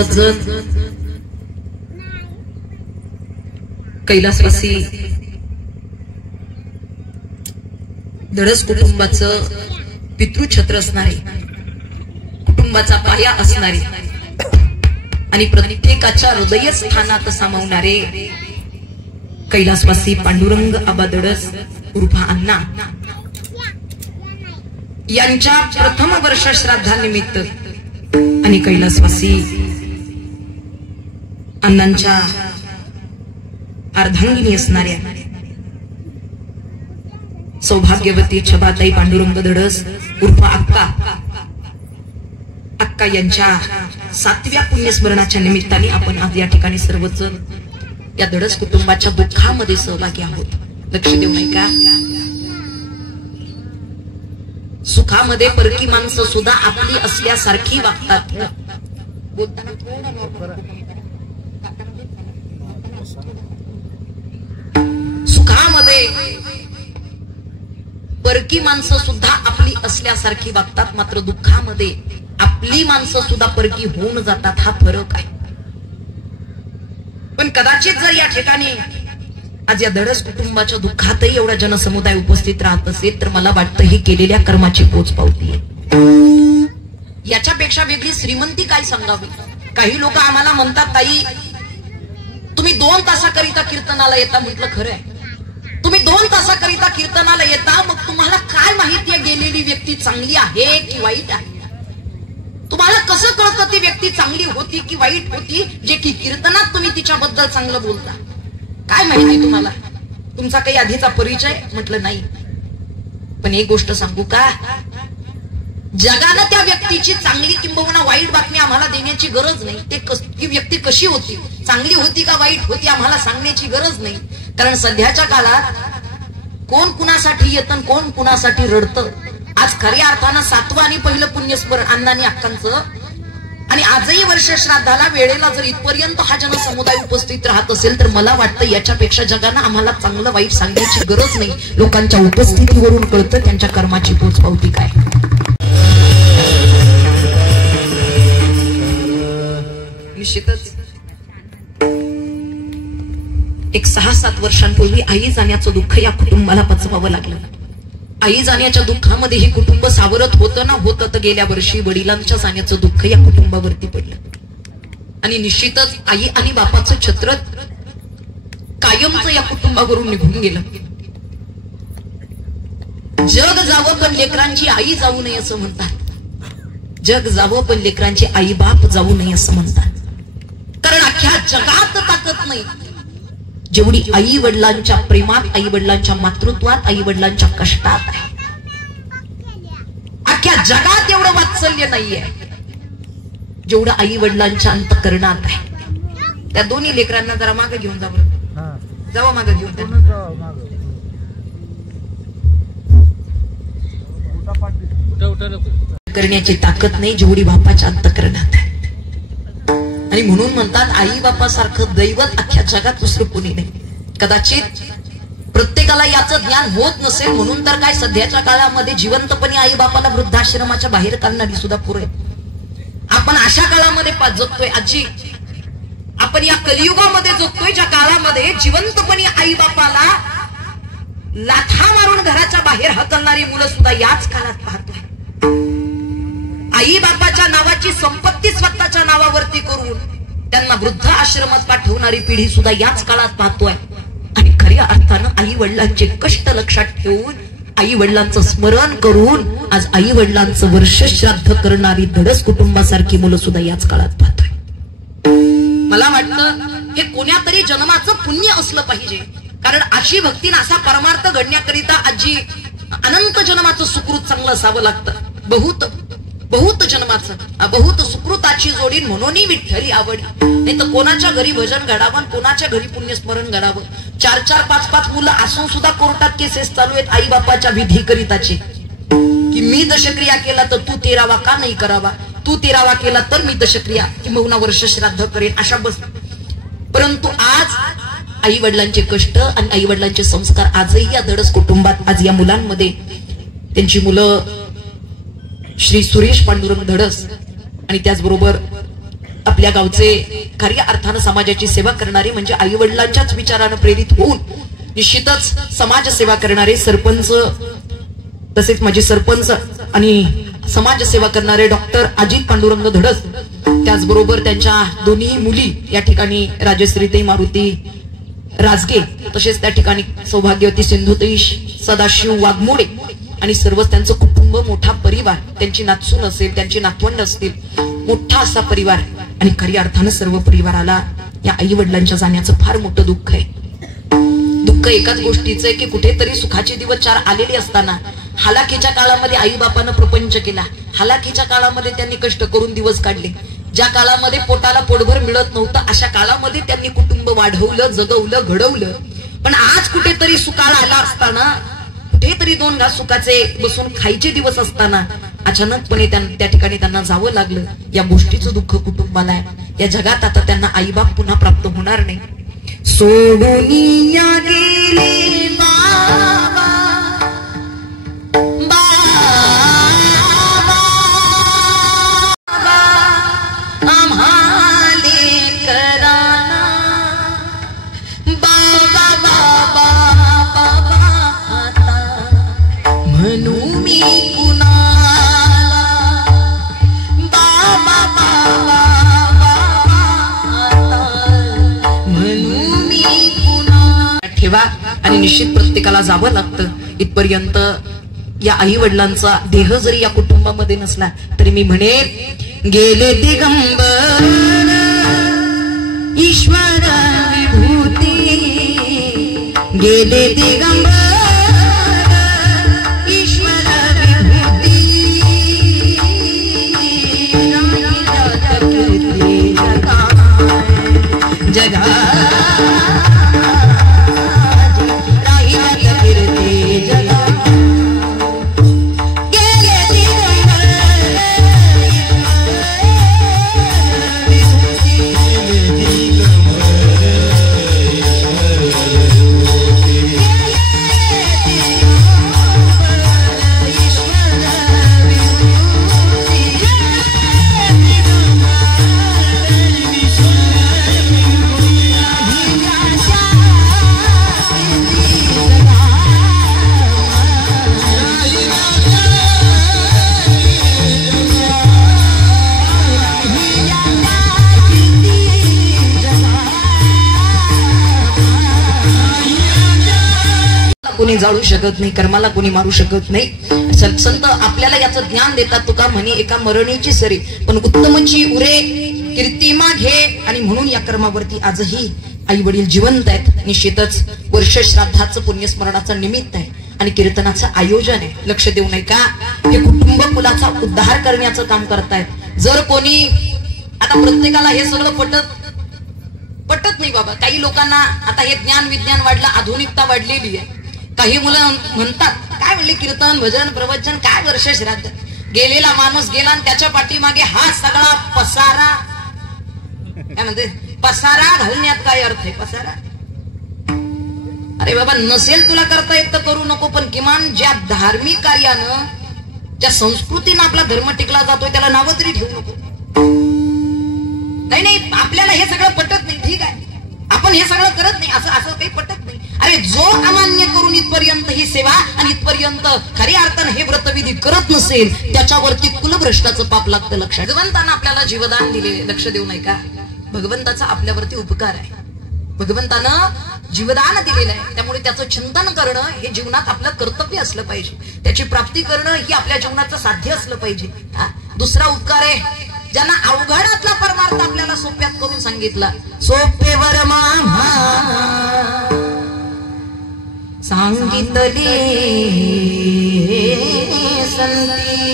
सर्वच जण कैलासवासी धडस कुटुंबाचं पितृछत्र असणारे, कुटुंबाचा पाया असणारे आणि प्रत्येकाच्या हृदय स्थानात सामावणारे कैलासवासी पांडुरंग आबा धडस उर्फा अण्णा यांच्या प्रथम वर्ष श्राद्धानिमित्त आणि कैलासवासी अण्णांच्या अर्धांगिनी असणाऱ्या सौभाग्यवती छबाताई पांडुरंग धडस उर्फ अक्का यांच्या 7व्या पुण्यस्मरणाच्या निमित्ताने आपण आज या ठिकाणी सर्वजण या धडस कुटुंबाच्या दुःखामध्ये सहभागी आहोत. लक्ष देऊ नये का? सुखामध्ये परकी माणसं सुद्धा आपली असल्यासारखी वागतात. सुखामध्ये परकी माणसं सुद्धा आपली असल्यासारखी वागतात, मात्र दुःखामध्ये आपली माणसं सुद्धा परकी होऊन जातात. हा फरक आहे. पण कदाचित जर या ठिकाणी आज या धडस कुटुंबाच्या दुःखातही एवढा जनसमुदाय उपस्थित राहत असेल तर मला वाटतं ही केलेल्या कर्माची पोचपावती आहे. याच्यापेक्षा वेगळी श्रीमंती काय सांगावी? काही लोक आम्हाला म्हणतात, ताई तुम्ही 2 तासाकरिता कीर्तनाला येता. म्हटलं खरं आहे, तुम्ही 2 तासाकरिता कीर्तनाला येता, मग तुम्हाला काय माहिती आहे गेलेली व्यक्ती चांगली आहे की वाईट आहे? तुम्हाला कसं कळतं ती व्यक्ती चांगली होती की वाईट होती जे की कीर्तनात तुम्ही तिच्याबद्दल चांगलं बोलता? काय माहिती तुम्हाला? तुमचा काही आधीचा परिचय? म्हटलं नाही. पण एक गोष्ट सांगू का, जगानं त्या व्यक्तीची चांगली किंबहुना वाईट बातमी आम्हाला देण्याची गरज नाही. ती व्यक्ती कशी होती, चांगली होती का वाईट होती, आम्हाला सांगण्याची गरज नाही. कारण सध्याच्या काळात कोण कुणासाठी येतं, कोण कुणासाठी रडतं. आज खऱ्या अर्थानं 7वं आणि पहिलं पुण्यस्मरण अण्णांनी अक्कांचं आणि आजही वर्ष श्राद्धाला वेळेला जर इथपर्यंत हा जनसमुदाय उपस्थित राहत असेल तर मला वाटतं याच्यापेक्षा जगानं आम्हाला चांगलं वाईट सांगण्याची गरज नाही. लोकांच्या उपस्थितीवरून कळतं त्यांच्या कर्माची पोचपावती काय. निश्चितच एक 6-7 वर्षांपूर्वी आई जाण्याचं दुःख या कुटुंबाला पचवावं लागलं. आई जाण्याच्या दुःखामध्ये हे कुटुंब सावरत होतं ना होतं, तर गेल्या वर्षी वडिलांच्या जाण्याचं दुःख या कुटुंबावरती पडलं. आणि निश्चितच आई आणि बापाचं छत्र कायमचं या कुटुंबावरून निघून गेलं. जग जावं पण लेकरांची आई जाऊ नये असं म्हणतात. जग जावं पण लेकरांची आई बाप जाऊ नये असं म्हणतात. कारण अख्ख्या जगात ताकद नाही जेवढी आई वडिलांच्या प्रेमात, आई वडिलांच्या मातृत्वात, आई वडिलांच्या कष्टात आहे. अख्ख्या जगात एवढं वात्सल्य नाहीये जेवढं आई वडिलांच्या अंतःकरणात आहे. त्या दोन्ही लेकरांना जरा मागे घेऊन जावं मागे घेऊन करण्याची ताकद नाही जेवढी बापाच्या अंतःकरणात आहे. आणि म्हणून म्हणतात आई बापासारखं दैवत अख्ख्या जगात दुसरं कोणी नाही. कदाचित प्रत्येकाला याचं ज्ञान होत नसेल म्हणून तर काय सध्याच्या काळामध्ये जिवंतपणे आई बापाला वृद्धाश्रमाच्या बाहेर काढणारी सुद्धा पुरे. आपण अशा काळामध्ये जगतोय आजी, आपण या कलियुगामध्ये जगतोय ज्या काळामध्ये जिवंतपणे आई बापाला लाथा मारून घराच्या बाहेर हकलणारी मुलं सुद्धा याच काळात पाहतोय. आई बापाच्या नावाची संपत्ती स्वतःच्या नावावरती करून त्यांना वृद्ध आश्रमात पाठवणारी पिढी सुद्धा याच काळात पाहतोय. आणि खऱ्या अर्थानं आई वडिलांचे कष्ट लक्षात ठेवून, आई वडिलांचं स्मरण करून आज आई वडिलांचं वर्ष श्राद्ध करणारी धडस कुटुंबासारखी मुलं सुद्धा याच काळात पाहतोय. मला वाटतं हे कोण्यातरी जन्माचं पुण्य असलं पाहिजे. कारण अशी भक्ती असा परमार्थ घडण्याकरिता आजी अनंत जन्माचं सुकृत चांगलं असावं लागतं. बहुत जन्माचं बहुत सुकृताची जोडी म्हणून विठ्ठली आवडी. नाही तर कोणाच्या घरी भजन घडावं, कोणाच्या घरी पुण्यस्मरण घडावं. 4-4, 5-5 मुलं असून सुद्धा कोर्टात केसेस चालू आहेत आई बापाच्या विधी करिताची की मी दशक्रिया केला तर तू 13वा का नाही करावा, तू 13वा केला तर मी दशक्रिया किंवा वर्ष श्राद्ध करेन अशा बस. परंतु आज आई वडिलांचे कष्ट आणि आई वडिलांचे संस्कार आजही या धडस कुटुंबात, आज या मुलांमध्ये त्यांची मुलं श्री सुरेश पांडुरंग धडस आणि त्याचबरोबर आपल्या गावचे खऱ्या अर्थानं समाजाची सेवा करणारे म्हणजे आई वडिलांच्याच विचारानं प्रेरित होऊन निश्चितच समाज सेवा करणारे सरपंच, तसेच माझे सरपंच आणि समाज सेवा करणारे डॉक्टर अजित पांडुरंग धडस, त्याचबरोबर त्यांच्या दोन्ही मुली या ठिकाणी राजश्रीताई मारुती राजगे, तसेच त्या ठिकाणी सौभाग्यवती सिंधुताई सदाशिव वाघमोडे आणि सर्वच त्यांचं कुटुंब, मोठा परिवार, त्यांची नातसून असेल, त्यांची नातवंड असतील, मोठा असा परिवार. आणि खऱ्या अर्थानं सर्व परिवाराला या आई वडिलांच्या जाण्याचं फार मोठं दुःख आहे. दुःख एकाच गोष्टीचं आहे की कुठेतरी सुखाचे दिवस चार आलेले असताना हालाकीच्या काळामध्ये आई बापानं प्रपंच केला, हालाकीच्या काळामध्ये त्यांनी कष्ट करून दिवस काढले, ज्या काळामध्ये पोटाला पोटभर मिळत नव्हतं अशा काळामध्ये त्यांनी कुटुंब वाढवलं, जगवलं, घडवलं. पण आज कुठेतरी सुकाळ आला असताना, कुठेतरी दोन घास सुखाचे बसून खायचे दिवस असताना अचानकपणे त्या ठिकाणी त्यांना जावं लागलं. या गोष्टीचं दुःख कुटुंबाला आहे. या जगात आता त्यांना आईबाप पुन्हा प्राप्त होणार नाही. सोडून गेले बाबा आणि निश्चित प्रत्येकाला जावं लागतं. इथपर्यंत या आई वडिलांचा देह जरी या कुटुंबामध्ये नसला तरी मी म्हणेन गेले दिगंबर ईश्वर विभूती, गेले दिगंबर ईश्वर विभूती, जगा कोणी जाळू शकत नाही, कर्माला कोणी मारू शकत नाही. संत आपल्याला याचं ज्ञान देतात. तुका म्हणे एका मरणीची सरी पण उत्तमची उरे कीर्तिमा घे. आणि म्हणून या कर्मावरती आजही आई वडील जिवंत आहेत. निश्चितच वर्ष श्राद्धाचं पुण्यस्मरणाचं निमित्त आहे आणि कीर्तनाचं आयोजन आहे. लक्ष देऊ नये का हे कुटुंब कुलाचा उद्धार करण्याचं काम करतायत. जर कोणी आता प्रत्येकाला हे सगळं पटत नाही बाबा. काही लोकांना आता हे ज्ञान विज्ञान वाढलं, आधुनिकता वाढलेली आहे. काही मुलं म्हणतात काय म्हणले कीर्तन भजन प्रवचन काय वर्ष श्राद्ध, गेलेला माणूस गेला आणि त्याच्या पाठीमागे हा सगळा पसारा, काय म्हणते पसारा घालण्यात काय अर्थ आहे? पसारा अरे बाबा नसेल तुला करता येत तर करू नको, पण किमान ज्या धार्मिक कार्यानं ज्या संस्कृतीनं आपला धर्म टिकला जातोय त्याला नावं तरी ठेवू नको. नाही नाही आपल्याला हे सगळं पटत नाही, ठीक आहे आपण हे सगळं करत नाही असं काही पटत नाही. अरे जो अमान्य करून इथपर्यंत ही सेवा आणि इथपर्यंत खऱ्या अर्थानं हे व्रतविधी करत नसेल त्याच्यावरती कुलभ्रष्टाचं पाप लागतं. लक्षात भगवंतानं आपल्याला जीवदान दिले, लक्ष देऊ नये का? भगवंताचा आपल्यावरती उपकार आहे. भगवंतानं जीवदान दिलेलं आहे, त्यामुळे त्याचं चिंतन करणं हे जीवनात आपलं कर्तव्य असलं पाहिजे. त्याची प्राप्ती करणं ही आपल्या जीवनाचं साध्य असलं पाहिजे. दुसरा उपकार आहे ज्यांना अवघडातला परमार्थ आपल्याला सोप्यात करून सांगितला. सोपेवर मामा सांगितले संती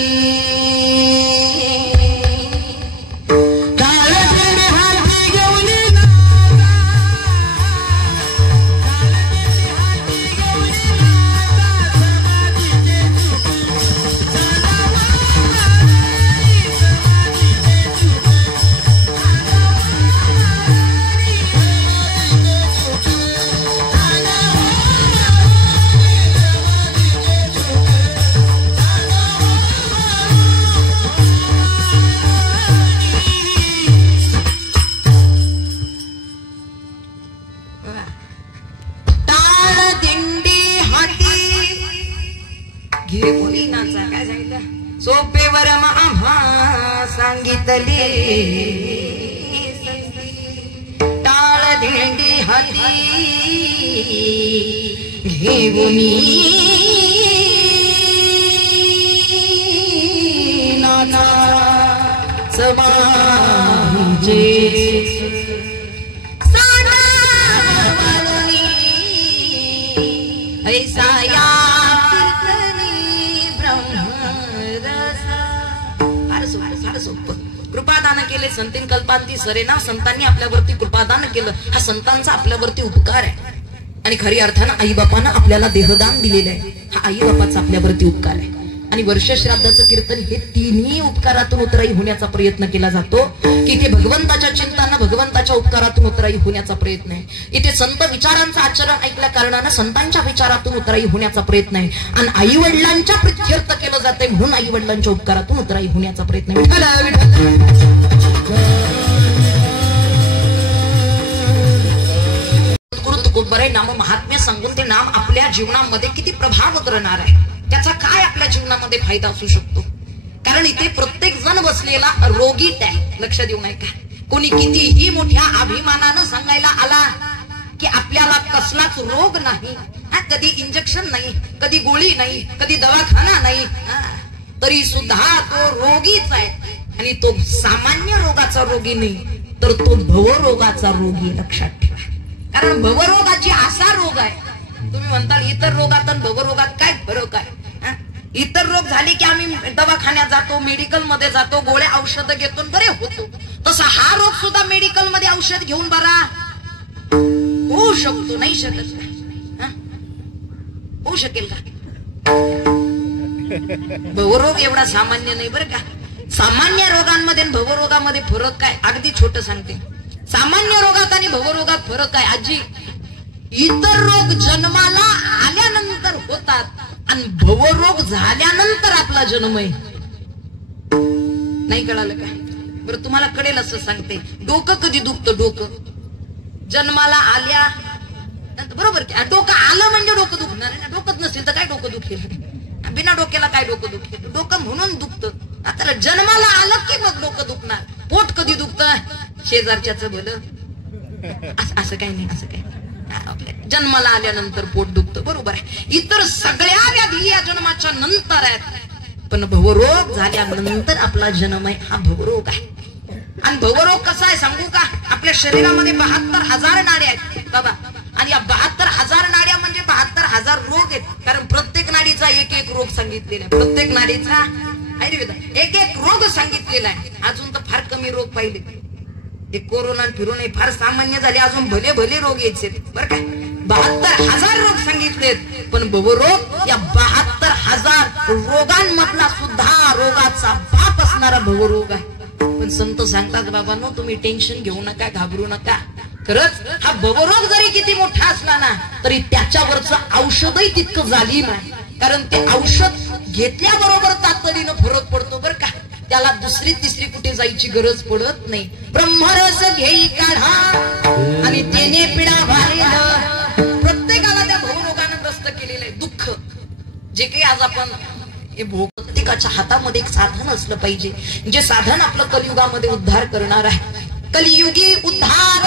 कोणी नाचा काय सांगितलं सोपेवर आम्हा सांगितले टाळ धेंडी हाती घेऊनी नाना समाजे ऐसाया फार सोपं कृपादान केले संतीन कल्पांती सरेना संतांनी आपल्यावरती कृपादान केलं हा संतांचा आपल्यावरती उपकार आहे आणि खरी अर्थानं आई बापानं आपल्याला देहदान दिलेलं आहे हा आई बापाचा आपल्यावरती उपकार आहे आणि वर्ष श्राद्धाचं कीर्तन हे तिन्ही उपकारातून उतराई होण्याचा प्रयत्न केला जातो की इथे भगवंताच्या चिंतानं भगवंताच्या उपकारातून उतराई होण्याचा प्रयत्न आहे इथे संत विचारांचं आचरण ऐकल्या कारणानं संतांच्या विचारातून उतराई होण्याचा प्रयत्न आहे आणि आई वडिलांच्या प्रित्यर्थ केलं जाते म्हणून आई वडिलांच्या उपकारातून उतराई होण्याचा प्रयत्न आहे बरे नाम महात्म्य सांगून ते नाम आपल्या जीवनामध्ये किती प्रभाव उतरणार आहे त्याचा काय आपल्या जीवनामध्ये फायदा असू शकतो कारण इथे प्रत्येक जण बसलेला रोगीत आहे लक्ष देऊ नये का कोणी कितीही मोठ्या अभिमानानं सांगायला आला की आपल्याला कसलाच रोग नाही कधी इंजेक्शन नाही कधी गोळी नाही कधी दवाखाना नाही तरी सुद्धा तो रोगीच आहे आणि तो सामान्य रोगाचा रोगी नाही तर तो भवरोगाचा रोगी लक्षात ठेवा कारण भवरोगाची असा रोग आहे तुम्ही म्हणताल इतर रोगात आणि भवरोगात काय फरक आहे इतर रोग झाले की आम्ही दवाखान्यात जातो मेडिकल मध्ये जातो गोळ्या औषध घेतो बरे होतो तसा हा रोग सुद्धा मेडिकल मध्ये औषध घेऊन बरा होऊ शकतो नाही शकत होऊ शकेल का भवरोग एवढा सामान्य नाही बरं का सामान्य रोगांमध्ये भवरोगामध्ये फरक काय अगदी छोट सांगते सामान्य रोगात आणि भवरोगात फरक आहे आजी इतर रोग जन्माला आल्यानंतर होतात आणि भवरोग झाल्यानंतर आपला जन्म आहे नाही कळालं काय बरं तुम्हाला कळेल असं सांगते डोकं कधी दुखतं डोकं जन्माला आल्या बरोबर डोकं आलं म्हणजे डोकं दुखणार आहे ना डोकंच नसेल तर काय डोकं दुखेल बिना डोक्याला काय डोकं दुखेल डोकं म्हणून दुखतं आता जन्माला आलं की मग डोकं दुखणार पोट कधी दुखतं शेजारच्याचं भलं असं काही नाही असं काही आपल्या जन्माला आल्यानंतर पोट दुखतं बरोबर आहे इतर सगळ्या व्याधी या जन्माच्या नंतर आहेत पण भवरोग झाल्यानंतर आपला जन्म आहे हा भवरोग आहे आणि भवरोग कसा आहे सांगू का आपल्या शरीरामध्ये 72,000 नाड्या आहेत बाबा आणि या 72,000 नाड्या म्हणजे 72,000 रोग आहेत कारण प्रत्येक नाडीचा एक एक रोग सांगितलेला आहे प्रत्येक नाडीचा एक एक रोग सांगितलेला आहे अजून तर फार कमी रोग पाहिले ते कोरोना फिरून फार सामान्य झाले अजून भले भले रोग यायचे बरं काय 72,000 रोग सांगितलेत पण भवरोग या 72,000 रोगांमधला सुद्धा रोगाचा बाप असणारा भवरोग आहे पण संत सांगतात बाबांनो तुम्ही टेन्शन घेऊ नका घाबरू नका खरंच हा भवरोग जरी किती मोठा असला ना तरी त्याच्यावरचं औषधही तितकं जालीम आहे कारण ते औषध घेतल्याबरोबर तातडीनं फरक पडतो बरं का त्याला दुसरी तिसरी कुठे जायची गरज पडत नाही ब्रह्मरस घेई काढा आणि त्याने पिढा भारेल प्रत्येकाला त्या भवरोगानं ग्रस्त केलेलं आहे दुःख जे काही आज आपण हे प्रत्येकाच्या हातामध्ये एक साधन असलं पाहिजे जे साधन आपलं कलियुगामध्ये उद्धार करणार आहे कलियुगी उद्धार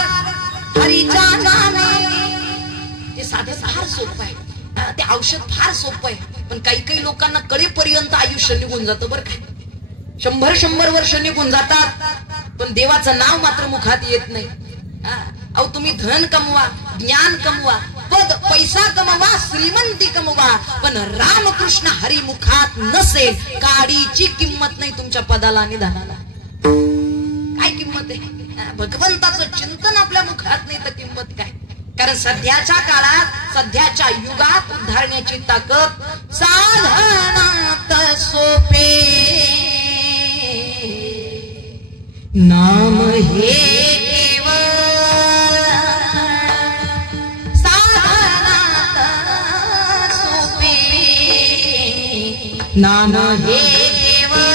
हरीच्या नामे ते साधन फार सोपं आहे ते औषध फार सोपं आहे पण काही काही लोकांना कळेपर्यंत आयुष्य निघून जातं बरं काय 100 वर्ष निघून जातात पण देवाचं नाव मात्र मुखात येत नाही अहो तुम्ही धन कमवा ज्ञान कमवा पद पैसा कमवा श्रीमंती कमवा पण रामकृष्ण हरी मुखात नसेल काडीची किंमत नाही तुमच्या पदाला आणि धनाला काय किंमत आहे भगवंताचं चिंतन आपल्या मुखात नाही तर किंमत काय कारण सध्याच्या काळात सध्याच्या युगात उद्धारण्याची ताकद साधनात सोपे नाम हे केवळ साधनात सोपे नाम हे केवळ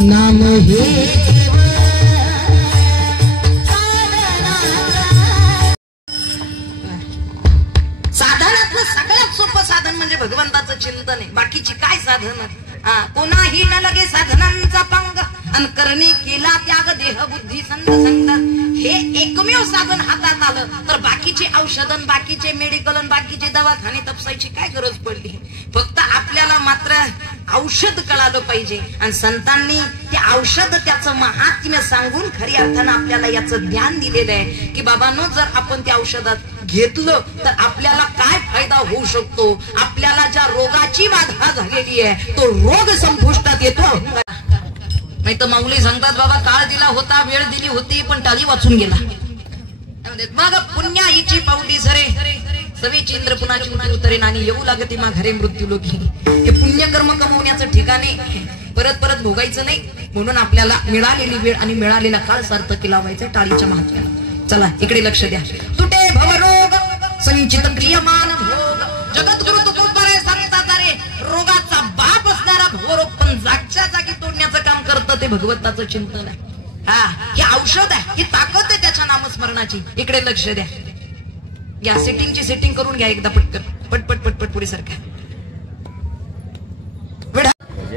नाम हे साधनातलं सगळ्यात सोपं साधन म्हणजे भगवंताचं चिंतन आहे. बाकीची काय साधन? कोणाही न लगे साधनांचा पंग अन करणे केला त्याग देह बुद्धी संत संत. हे एकमेव साधन हातात आलं तर बाकीचे औषधन, बाकीचे मेडिकल, बाकीचे दवाखाने तपसायची काय गरज पडली? फक्त आपल्याला मात्र औषध कळालं पाहिजे आणि संतांनी ते औषध त्याचं महात्म्य सांगून खरी अर्थानं आपल्याला याचं ज्ञान दिलेलं आहे की बाबांनो, जर आपण त्या औषधात घेतलं तर आपल्याला काय फायदा होऊ शकतो. आपल्याला ज्या रोगाची बाधा झालेली आहे तो रोग संपुष्टात येतो. नाही तर माऊली सांगतात बाबा, काळ दिला होता, वेळ दिली होती, पण टाळी वाचून गेला. मग पुण्या हिची पावली सरे सवेची इंद्र पुन्हाची उतरे आणि येऊ लागते मा घरे मृत्यू लोकी. हे पुण्यकर्म कमवण्याचं ठिकाणी परत परत भोगायचं नाही. म्हणून आपल्याला मिळालेली वेळ आणि मिळालेला काळ सार्थकी लावायचा टाळीच्या महात्म्याला. चला इकडे लक्ष द्या. तुटे भवरोग संचित क्रियमान भोग. जगद्गुरु तुकोबारे सांगतात अरे रोगाचा बाप असणारा भवरोग पण जागच्या जागी तोडण्याचं काम करतं ते भगवंताचं चिंतन आहे. हे औषध आहे, ही ताकद आहे त्याच्या नामस्मरणाची. इकडे लक्ष द्या. या सेटिंगची सेटिंग करून घ्या एकदा पटकन. पटपट पटपट पुढे सारख्या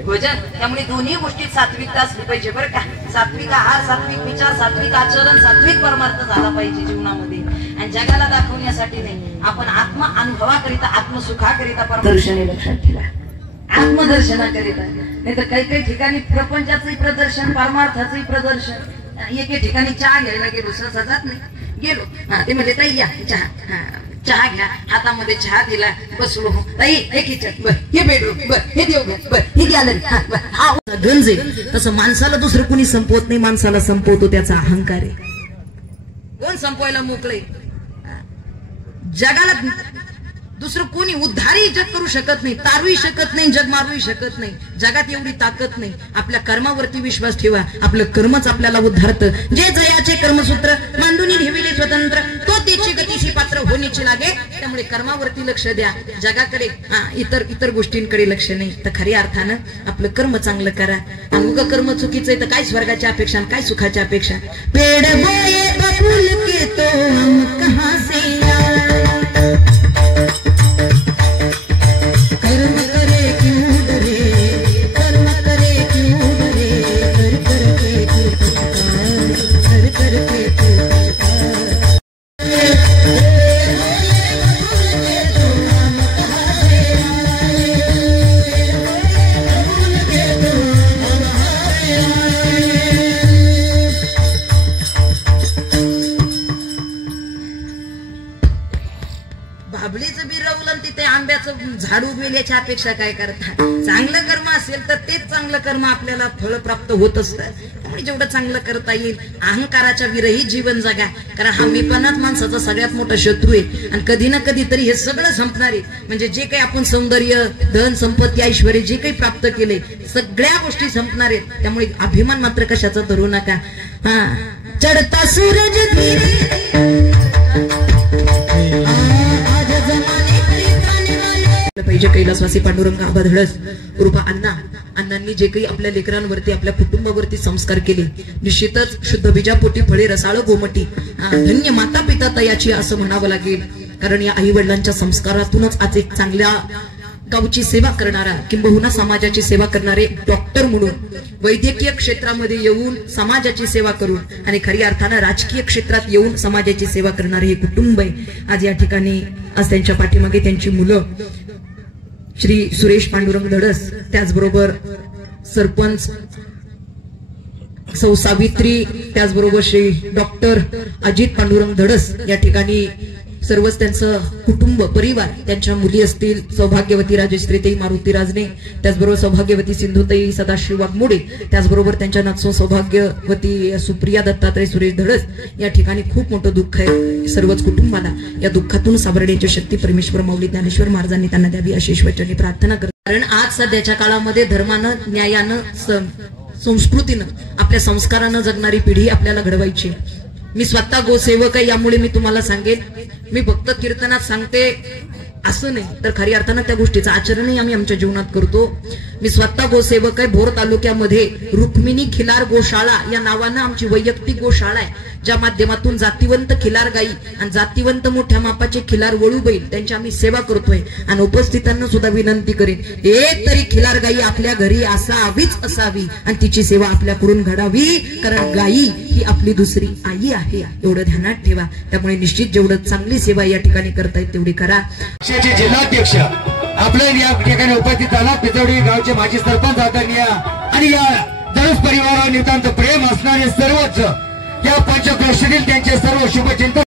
भोजन. त्यामुळे दोन्ही गोष्टी सात्विकता असली पाहिजे बरं का. सात्विक आहार, सात्विक विचार, सात्विक आचरण, सात्विक परमार्थ झाला पाहिजे जीवनामध्ये. आणि जगाला दाखवण्यासाठी नाही, आपण आत्म अनुभवाकरिता, आत्मसुखाकरिता परदर्शने लक्षात ठेवा. आत्मदर्शनाकरिता. नाही तर काही काही ठिकाणी प्रपंचाचंही प्रदर्शन, परमार्थाचंही प्रदर्शन. एके ठिकाणी चहा घ्यायला गेलो, सहसा जात नाही, गेलो, ते म्हणजे ताई या चहा घ्या. हातामध्ये चहा दिला, बसलो, ताई हे किचन बर, हे बेडरूम बर, हे देवघर बर, हे गॅलरी. हा गंज आहे. तसं माणसाला दुसरं कोणी संपवत नाही, माणसाला संपवतो त्याचा अहंकार आहे. कोण संपवायला मोकळे? जगाला दुसरं कोणी उद्धारही जग करू शकत नाही, तारूही शकत नाही, जग मारूही शकत नाही. जगात एवढी ताकद नाही. आपल्या कर्मावरती विश्वास ठेवा. आपलं कर्मच आपल्याला उद्धारतं. जे जयाचे कर्मसूत्र मांडून ठेविले स्वतंत्र, तो त्याची गतीशी पात्र होण्याची लागे. त्यामुळे कर्मावरती लक्ष द्या, जगाकडे इतर गोष्टींकडे लक्ष नाही. तर खऱ्या अर्थानं आपलं कर्म चांगलं करा. आणि उग कर्म चुकीचं आहे तर काय स्वर्गाच्या अपेक्षा, काय सुखाच्या अपेक्षा? पेड़ बोए बबूल के तो हम कहां से बाबलीचं बी रवलं तिथे आंब्याचं झाड उगवेल याची अपेक्षा काय करता? चांगलं कर्म असेल तर तेच चांगलं कर्म आपल्याला फळ प्राप्त होत असतं. त्यामुळे जेवढं चांगलं करता येईल, अहंकाराच्या विरहित जीवन जगा. कारण हा मीपणाच माणसाचा सगळ्यात मोठा शत्रू आहे. आणि कधी ना कधी तरी हे सगळं संपणार आहे. म्हणजे जे काही आपण सौंदर्य, धन, संपत्ती, ऐश्वर्य जे काही प्राप्त केले, सगळ्या गोष्टी संपणार आहेत. त्यामुळे अभिमान मात्र कशाचा धरू नका. चढता सूरज पाहिजे. कैलासवासी पांडुरंग आबा धडस कृपा अण्णांनी जे काही आपल्या लेकरांवरती, आपल्या कुटुंबावरती संस्कार केले, निश्चितच शुद्ध बीजापोटी फळे रसाळ गोमटी. धन्य माता पिता तयाची असं म्हणावं लागेल. कारण या आई वडिलांच्या संस्कारातूनच आज एक चांगल्या गावची सेवा करणारा, किंबहुना समाजाची सेवा करणारे डॉक्टर म्हणून वैद्यकीय क्षेत्रामध्ये येऊन समाजाची सेवा करून आणि खऱ्या अर्थानं राजकीय क्षेत्रात येऊन समाजाची सेवा करणारे हे कुटुंब आहे. आज या ठिकाणी आज त्यांच्या पाठीमागे त्यांची मुलं श्री सुरेश पांडुरंग धडस, त्याचबरोबर सरपंच सौ सावित्री, त्याचबरोबर श्री डॉक्टर अजित पांडुरंग धडस, या ठिकाणी सर्वच त्यांचं कुटुंब परिवार, त्यांच्या मुली असतील सौभाग्यवती राजश्रीताई मारुती राजने, त्याचबरोबर सौभाग्यवती सिंधुताई सदाशिव वाघमोडे, त्याचबरोबर त्यांच्या नातसो सौभाग्यवती सुप्रिया दत्तात्रय सुरेश धडस. या ठिकाणी खूप मोठं दुःख आहे सर्वच कुटुंबाला. या दुःखातून सावरण्याची शक्ती परमेश्वर माऊली ज्ञानेश्वर महाराजांनी त्यांना द्यावी अशी वचनी प्रार्थना करतो. कारण आज सध्याच्या काळामध्ये धर्मानं, न्यायानं, संस्कृतीनं, आपल्या संस्कारानं जगणारी पिढी आपल्याला घडवायची. मी स्वतः गोसेवक आहे, यामुळे मी तुम्हाला सांगेन, मी फक्त कीर्तनात सांगते असं नाही तर खरी अर्थानं त्या गोष्टीचं आचरणही आम्ही आमच्या जीवनात करतो. मी स्वतः गोसेवक आहे. भोर तालुक्यामध्ये रुक्मिणी खिलार गोशाळा या नावानं आमची वैयक्तिक गोशाळा आहे, ज्या माध्यमातून जातीवंत खिलार गाई आणि जातीवंत मोठ्या मापाचे खिलार वळू बैल त्यांची आम्ही सेवा करतोय. आणि उपस्थितांना सुद्धा विनंती करेन, एक तरी खिलार गाई आपल्या घरी असावी आणि तिची सेवा आपल्याकडून घडावी, कारण गाई ही आपली दुसरी आई आहे एवढं ध्यानात ठेवा. त्यामुळे निश्चित जेवढं चांगली सेवा या ठिकाणी करता येईल तेवढी करा. जिल्हाध्यक्ष आपल्या या ठिकाणी उपस्थित झाला, पितवडी गावचे माजी सरपंच आदरणीय आणि या दरस परिवारावर नितांत प्रेम असणारे सर्वच या पंचक्रोशीतील त्यांचे सर्व शुभचिंतक